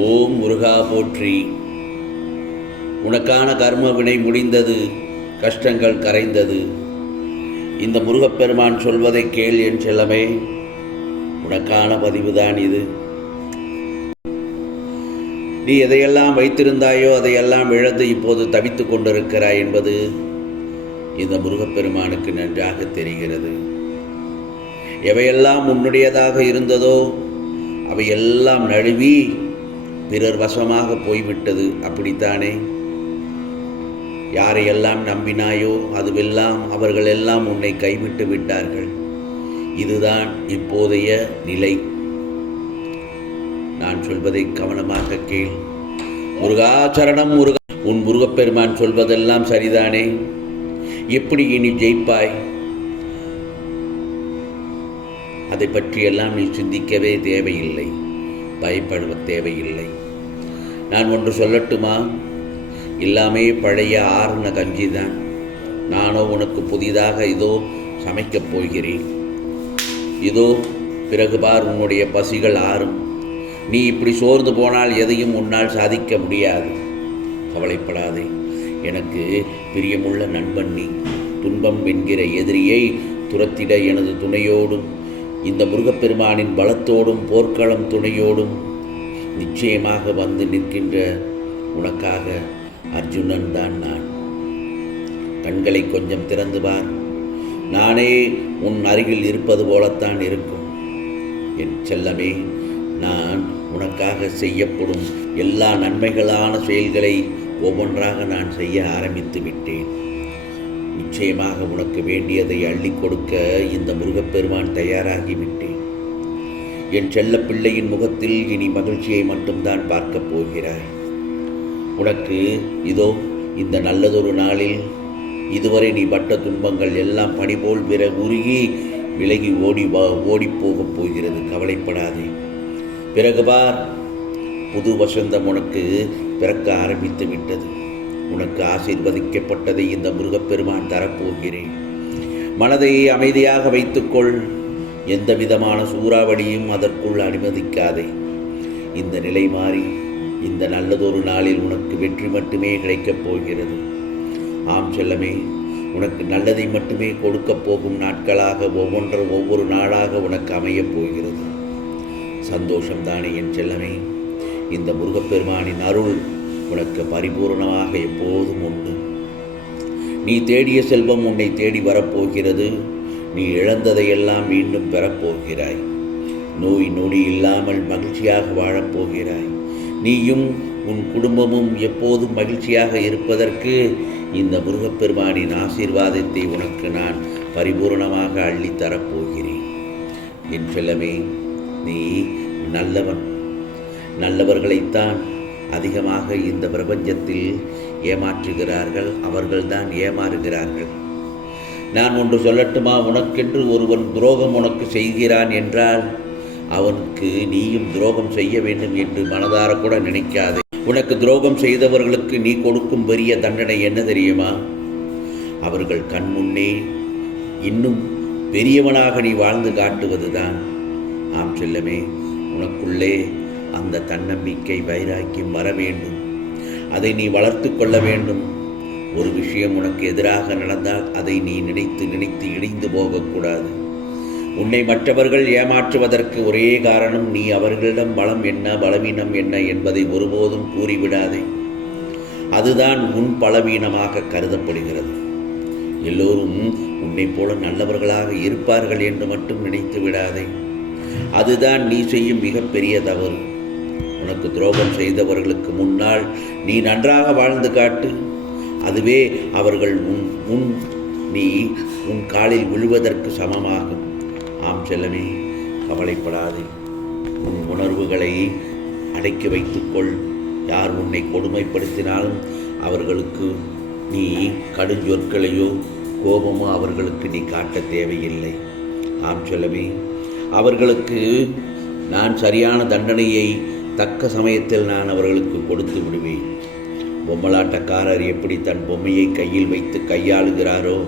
ஓம் முருகா போற்றி. உனக்கான கர்ம வினை முடிந்தது, கஷ்டங்கள் கரைந்தது. இந்த முருகப்பெருமான் சொல்வதை கேள் என் செல்லமே. உனக்கான பதிவுதான் இது. நீ எதையெல்லாம் வைத்திருந்தாயோ அதையெல்லாம் இழந்து இப்போது தவித்து கொண்டிருக்கிறாய் என்பது இந்த முருகப்பெருமானுக்கு நன்றாக தெரிகிறது. எவையெல்லாம் உன்னுடையதாக இருந்ததோ அவையெல்லாம் நழுவி பிறர் வசமாக போய்விட்டது. அப்படித்தானே? யாரையெல்லாம் நம்பினாயோ அதுவெல்லாம் அவர்களெல்லாம் உன்னை கைவிட்டு விட்டார்கள். இதுதான் இப்போதைய நிலை. நான் சொல்வதை கவனமாக கேள். முருகாச்சரணம் முருகா. உன் முருகப்பெருமான் சொல்வதெல்லாம் சரிதானே? எப்படி இனி ஜெயிப்பாய்? அதை பற்றியெல்லாம் நீ சிந்திக்கவே தேவையில்லை, பயப்பட தேவையில்லை. நான் ஒன்று சொல்லட்டுமா? எல்லாமே பழைய ஆறுன கஞ்சி தான். நானோ உனக்கு புதிதாக இதோ சமைக்கப் போகிறேன். இதோ பிறகு பார், உன்னுடைய பசிகள் ஆறும். நீ இப்படி சோர்ந்து போனால் எதையும் உன்னால் சாதிக்க முடியாது. கவலைப்படாதே. எனக்கு பிரியமுள்ள நண்பன் நீ. துன்பம் என்கிற எதிரியை துரத்திட எனது துணையோடும் இந்த முருகப்பெருமானின் பலத்தோடும் போர்க்களம் துணையோடும் நிச்சயமாக வந்து நிற்கின்ற உனக்காக அர்ஜுனன் தான் நான். கண்களை கொஞ்சம் திறந்து பார். நானே உன் அருகில் இருப்பது போலத்தான் இருக்கும் என் செல்லமே. நான் உனக்காக செய்யப்படும் எல்லா நன்மைகளான செயல்களை ஒவ்வொன்றாக நான் செய்ய ஆரம்பித்து விட்டேன். நிச்சயமாக உனக்கு வேண்டியதை அள்ளி கொடுக்க இந்த முருகப்பெருமான் தயாராகிவிட்டேன். என் செல்ல பிள்ளையின் முகத்தில் இனி மகிழ்ச்சியை மட்டும்தான் பார்க்கப் போகிறாய். உனக்கு இதோ இந்த நல்லதொரு நாளில் இதுவரை நீ பட்ட துன்பங்கள் எல்லாம் பனிபோல் உருகி விலகி ஓடிப்போகப் போகிறது. கவலைப்படாதே. பிறகு பார், புது வசந்தம் உனக்கு பிறக்க ஆரம்பித்து விட்டது. உனக்கு ஆசீர்வதிக்கப்பட்டதை இந்த முருகப்பெருமான் தரப்போகிறேன். மனதை அமைதியாக வைத்துக்கொள். எந்த விதமான சூறாவளியும் அதற்குள் அனுமதிக்காதே. இந்த நிலை மாறி இந்த நல்லதொரு நாளில் உனக்கு வெற்றி மட்டுமே கிடைக்கப் போகிறது. ஆம் செல்லமே, உனக்கு நல்லதை மட்டுமே கொடுக்கப் போகும் நாட்களாக ஒவ்வொரு நாளாக உனக்கு அமையப் போகிறது. சந்தோஷம்தானே என் செல்லமே? இந்த முருகப்பெருமானின் அருள் உனக்கு பரிபூர்ணமாக எப்போதும் உண்டு. நீ தேடிய செல்வம் உன்னை தேடி வரப்போகிறது. நீ இழந்ததையெல்லாம் மீண்டும் பெறப்போகிறாய். நோய் நொடி இல்லாமல் மகிழ்ச்சியாக வாழப்போகிறாய். நீயும் உன் குடும்பமும் எப்போதும் மகிழ்ச்சியாக இருப்பதற்கு இந்த முருகப்பெருமானின் ஆசீர்வாதத்தை உனக்கு நான் பரிபூர்ணமாக அள்ளித்தரப்போகிறேன். என் செல்லமே, நீ நல்லவன். நல்லவர்களைத்தான் அதிகமாக இந்த பிரபஞ்சத்தில் ஏமாற்றுகிறார்கள். அவர்கள்தான் ஏமாறுகிறார்கள். நான் ஒன்று சொல்லட்டுமா? உனக்கென்று ஒருவன் துரோகம் உனக்கு செய்கிறான் என்றால் அவனுக்கு நீயும் துரோகம் செய்ய வேண்டும் என்று மனதார கூட நினைக்காதே. உனக்கு துரோகம் செய்தவர்களுக்கு நீ கொடுக்கும் பெரிய தண்டனை என்ன தெரியுமா? அவர்கள் கண் முன்னே இன்னும் பெரியவனாக நீ வாழ்ந்து காட்டுவதுதான். ஆம் செல்லமே, உனக்குள்ளே அந்த தன்னம்பிக்கை வைராக்கியம் வர வேண்டும். அதை நீ வளர்த்து கொள்ள வேண்டும். ஒரு விஷயம் உனக்கு எதிராக நடந்தால் அதை நீ நினைத்து நினைத்து இடிந்து போகக்கூடாது. உன்னை மற்றவர்கள் ஏமாற்றுவதற்கு ஒரே காரணம் நீ அவர்களிடம் பலம் என்ன பலவீனம் என்ன என்பதை ஒருபோதும் கூறிவிடாதே. அதுதான் உன் பலவீனமாக கருதப்படுகிறது. எல்லோரும் உன்னை போல நல்லவர்களாக இருப்பார்கள் என்று மட்டும் நினைத்து விடாதே. அதுதான் நீ செய்யும் மிகப்பெரிய தவறு. உனக்கு துரோகம் செய்தவர்களுக்கு முன்னால் நீ நன்றாக வாழ்ந்து காட்டு. அதுவே அவர்கள் நீ உன் காலில் விழுவதற்கு சமமாகும். ஆம் செல்லமே, கவலைப்படாதே. உன் உணர்வுகளை அடக்கி வைத்துக்கொள். யார் உன்னை கொடுமைப்படுத்தினாலும் அவர்களுக்கு நீ கடுஞ்சொற்களையோ கோபமோ அவர்களுக்கு நீ காட்ட தேவையில்லை. ஆம் செல்லமே, அவர்களுக்கு நான் சரியான தண்டனையை தக்க சமயத்தில் நான் அவர்களுக்கு கொடுத்து விடுவேன். பொம்மலாட்டக்காரர் எப்படி தன் பொம்மையை கையில் வைத்து கையாளுகிறாரோ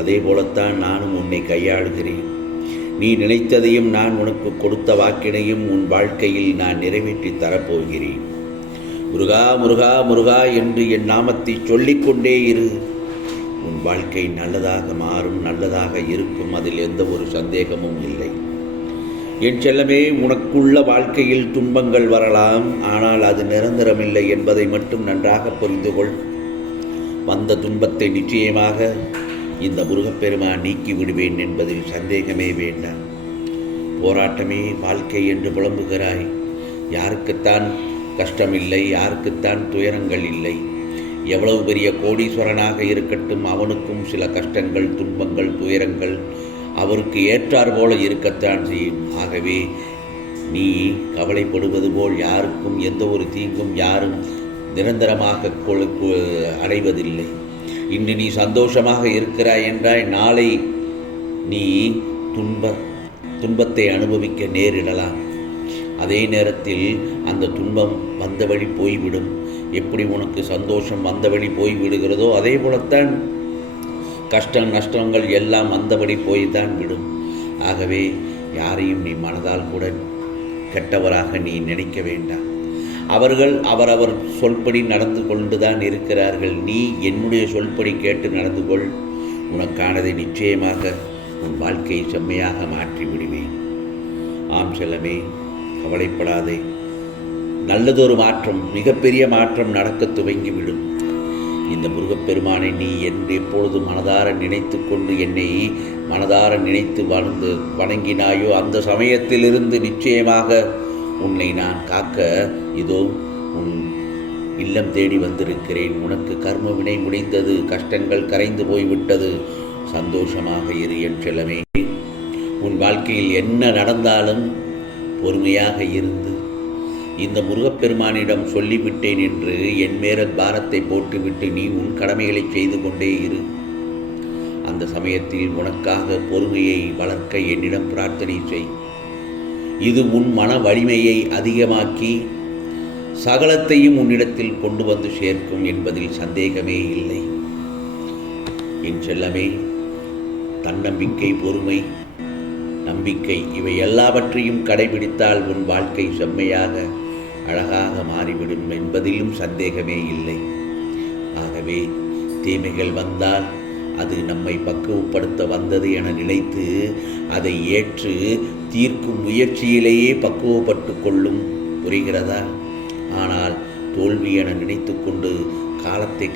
அதே போலத்தான் நானும் உன்னை கையாளுகிறேன். நீ நினைத்ததையும் நான் உனக்கு கொடுத்த வாக்கினையும் உன் வாழ்க்கையில் நான் நிறைவேற்றி தரப்போகிறேன். முருகா முருகா முருகா என்று என் நாமத்தை சொல்லிக்கொண்டே இரு. உன் வாழ்க்கை நல்லதாக மாறும், நல்லதாக இருக்கும். அதில் எந்த ஒரு சந்தேகமும் இல்லை. என் செல்லமே, உனக்குள்ள வாழ்க்கையில் துன்பங்கள் வரலாம், ஆனால் அது நிரந்தரமில்லை என்பதை மட்டும் நன்றாக புரிந்து கொள். வந்த துன்பத்தை நிச்சயமாக இந்த முருகப்பெருமான் நீக்கி விடுவேன் என்பதில் சந்தேகமே வேண்டாம். போராட்டமே வாழ்க்கை என்று புலம்புகிறாய். யாருக்குத்தான் கஷ்டமில்லை, யாருக்குத்தான் துயரங்கள் இல்லை? எவ்வளவு பெரிய கோடீஸ்வரனாக இருக்கட்டும், அவனுக்கும் சில கஷ்டங்கள், துன்பங்கள், துயரங்கள் அவருக்கு ஏற்றார் போல இருக்கத்தான் செய்யும். ஆகவே நீ கவலைப்படுவது போல் யாருக்கும் எந்த ஒரு தீங்கும் யாரும் நிரந்தரமாக அடைவதில்லை. இன்று நீ சந்தோஷமாக இருக்கிறாய் என்றால் நாளை நீ துன்பத்தை அனுபவிக்க நேரிடலாம். அதே நேரத்தில் அந்த துன்பம் வந்த வழி போய்விடும். எப்படி உனக்கு சந்தோஷம் வந்த வழி போய்விடுகிறதோ அதே போலத்தான் கஷ்டம் நஷ்டங்கள் எல்லாம் வந்தபடி போய்தான் விடும். ஆகவே யாரையும் நீ மனதால் கூட கெட்டவராக நீ நினைக்க வேண்டாம். அவர்கள் அவரவர் சொல்படி நடந்து கொண்டுதான் இருக்கிறார்கள். நீ என்னுடைய சொல்படி கேட்டு நடந்து கொள். உனக்கானதை நிச்சயமாக உன் வாழ்க்கையை செம்மையாக மாற்றி விடுவேன். ஆம் செல்லமே, கவலைப்படாதே. நல்லதொரு மாற்றம், மிகப்பெரிய மாற்றம் நடக்க துவங்கிவிடும். இந்த முருகப்பெருமானை நீ என்று எப்பொழுதும் மனதார நினைத்து கொண்டு என்னை மனதார நினைத்து வணங்கினாயோ அந்த சமயத்திலிருந்து நிச்சயமாக உன்னை நான் காக்க இதோ உன் இல்லம் தேடி வந்திருக்கிறேன். உனக்கு கர்ம வினை முடிந்தது, கஷ்டங்கள் கரைந்து போய்விட்டது. சந்தோஷமாக இரு என் செல்லமே. உன் வாழ்க்கையில் என்ன நடந்தாலும் பொறுமையாக இருந்து இந்த முருகப்பெருமானிடம் சொல்லிவிட்டேன் என்று என் மேல பாரத்தை போட்டுவிட்டு நீ உன் கடமைகளை செய்து கொண்டே இரு. அந்த சமயத்தில் உனக்காக பொறுமையை வளர்க்க என்னிடம் பிரார்த்தனை செய். இது உன் மன வலிமையை அதிகமாக்கி சகலத்தையும் உன்னிடத்தில் கொண்டு வந்து சேர்க்கும் என்பதில் சந்தேகமே இல்லை. என் செல்லமே, தன்னம்பிக்கை, பொறுமை, நம்பிக்கை இவை எல்லாவற்றையும் கடைபிடித்தால் உன் வாழ்க்கை செம்மையாக அழகாக மாறிவிடும் என்பதிலும் சந்தேகமே இல்லை. ஆகவே தீமைகள் வந்தால் அது நம்மை பக்குவப்படுத்த வந்தது என நினைத்து அதை ஏற்று தீர்க்கும் முயற்சியிலேயே பக்குவப்பட்டு கொள்ளும். புரிகிறதா? ஆனால் தோல்வி என நினைத்து கொண்டு காலத்தை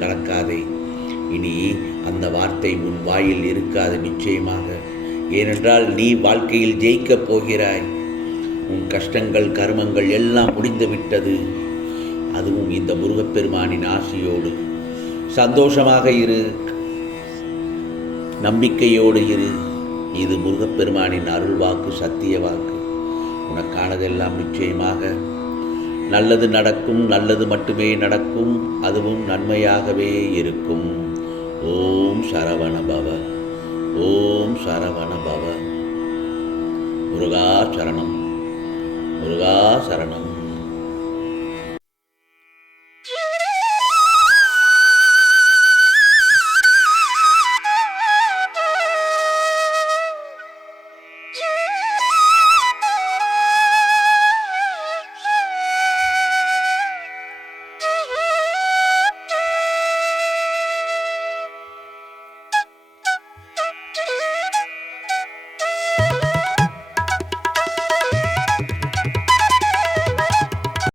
கலக்காதே. இனி அந்த வார்த்தை உன் வாயில் இருக்காது நிச்சயமாக. ஏனென்றால் நீ வாழ்க்கையில் ஜெயிக்கப் போகிறாய். உன் கஷ்டங்கள் கர்மங்கள் எல்லாம் முடிந்துவிட்டது. அதுவும் இந்த முருகப்பெருமானின் ஆசியோடு. சந்தோஷமாக இரு, நம்பிக்கையோடு இரு. இது முருகப்பெருமானின் அருள் வாக்கு, சத்திய வாக்கு. உனக்கானதெல்லாம் நிச்சயமாக நல்லது நடக்கும், நல்லது மட்டுமே நடக்கும், அதுவும் நன்மையாகவே இருக்கும். ஓம் சரவண பவ, ஓம் சரவண பவ. முருகா சரணம், முருகா சரணம்.